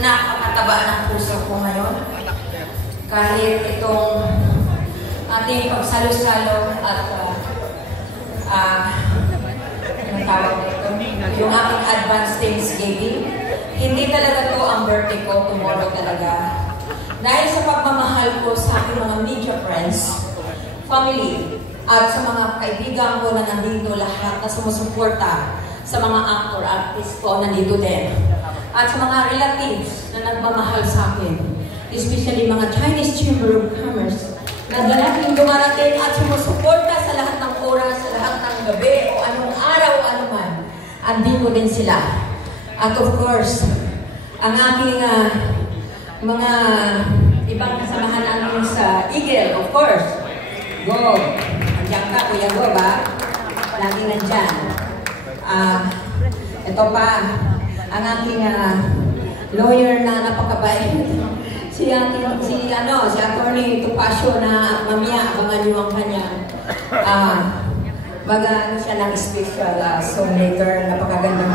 nakakataba ng puso ko ngayon. Kahit itong ating pagsalo-salo at anong tawag nito? Yung aking advanced Thanksgiving. Hindi talaga to ang birthday ko, tomorrow talaga. Dahil sa pagmamahal ko sa aking mga media friends, family, at sa mga kaibigan ko na nandito lahat na sumusuporta sa mga actor, artist ko, nandito din. At sa mga relatives na nagmamahal sa akin, especially mga Chinese Chamber of Commerce, na darating dumarating at sumusuporta sa lahat ng oras, sa lahat ng gabi, o anong araw, o anuman, andito din sila. At of course, ang aking mga ibang kasamahan namin sa Eagle, of course, Go! Andiyan ka, Kuya Go, ba? Lagi nandyan. Ito pa, ang aking lawyer na napakabait. Si Attorney Topacio na mamaya, abangan niyo ang kanyang baga siya ng special songwriter, napakagandang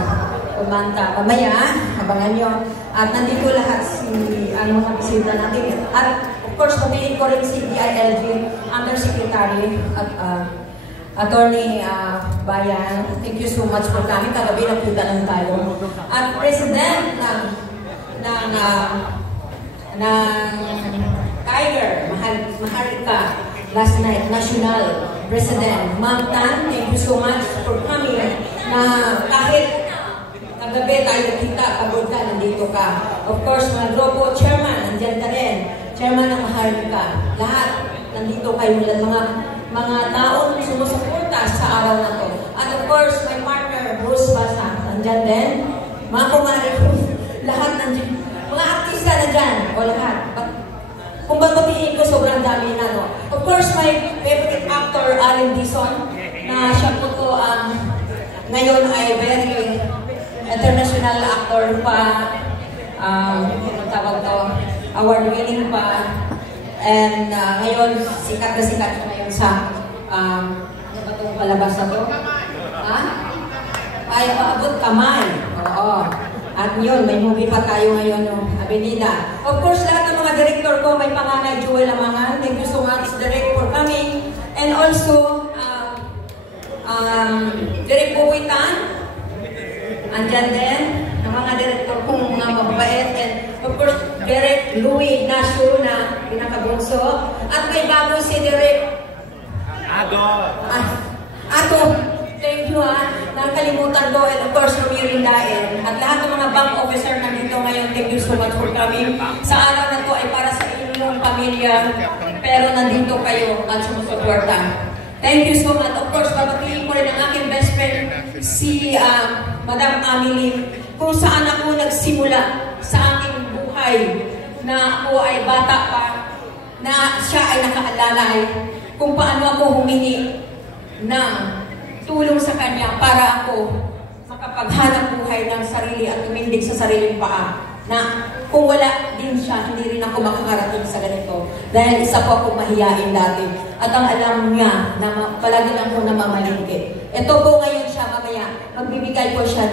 kumanta. Mamaya, abangan niyo. At nandito lahat ang mga bisita natin. At of course, pagpiliin ko rin si DILG Undersecretary at Attorney Bayan. Thank you so much for coming. Kagabi nakita lang tayo. At President ng Tiger, Maharlika, last night, National President, Ma'am Tan, thank you so much for coming. Na kahit kagabi tayo nakita, pagod ka, nandito ka. Of course, mga grupo, chairman, nandyan ka rin. Chairman ng Maharlika. Lahat, nandito kayo, mga taong sumusuporta sa araw na to. At of course, my partner, Bruce Basa, nandyan din. Mga kumari ko, lahat nandyan. Mga artista nandyan, o lahat. Kung babatiin ko, sobrang dami na, no? Of course, my favorite actor, Allen Dizon, na siya po to, ngayon ay very international actor pa, tawag to, award-winning pa, and ngayon, sikat na sikat ngayon sa, ano ba itong palabas na to? Ha? Ay, paabot kamay. Oo. At yun, may movie pa tayo ngayon, no? Avenida. Of course, lahat ng mga director ko, may panganay, Joel Amangan. Thank you so much, Direk, for coming. And also, Direk Buwitan, andyan din, ang mga director kong mga mababait. And of course, Direk Louie Ignacio na pinakabunso. At may bago si Direk Ato. Thank you, nakalimutan ko. And of course, Romeo Rindain. At lahat ng mga bank officer na dito ngayon, thank you so much for coming. Sa araw na to ay para sa inyong pamilya, pero nandito kayo at sumusuporta. Thank you so much. Of course, babatiin ko rin ang aking best friend, si Madam Amelie, kung saan ako nagsimula sa aking buhay, na ako ay bata pa, na siya ay nakaalalay, kung paano ako humingi ng tulong sa kanya para ako makapaghanap buhay ng sarili at tumindig sa sariling paa. Na kung wala din siya, hindi rin ako makakarating sa ganito. Dahil isa po ako mahiyain dati. At ang alam niya na palagi lang ko namamalingki. Ito po ngayon siya mamaya, magbibigay ko siya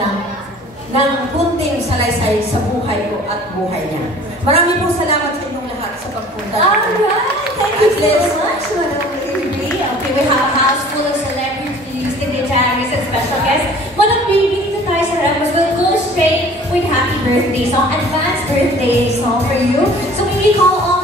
ng kunting salaysay sa buhay ko at buhay niya. Maraming po salamat sa inyong lahat sa pagpunta. Alright! Thank you so much, Madam Avery. Okay, we have a house full of celebrities, dignitaries, and special guests. Madam Baby, dito tayo sa Ramos. We'll go straight with happy birthday song, advanced birthday song for you. So we call all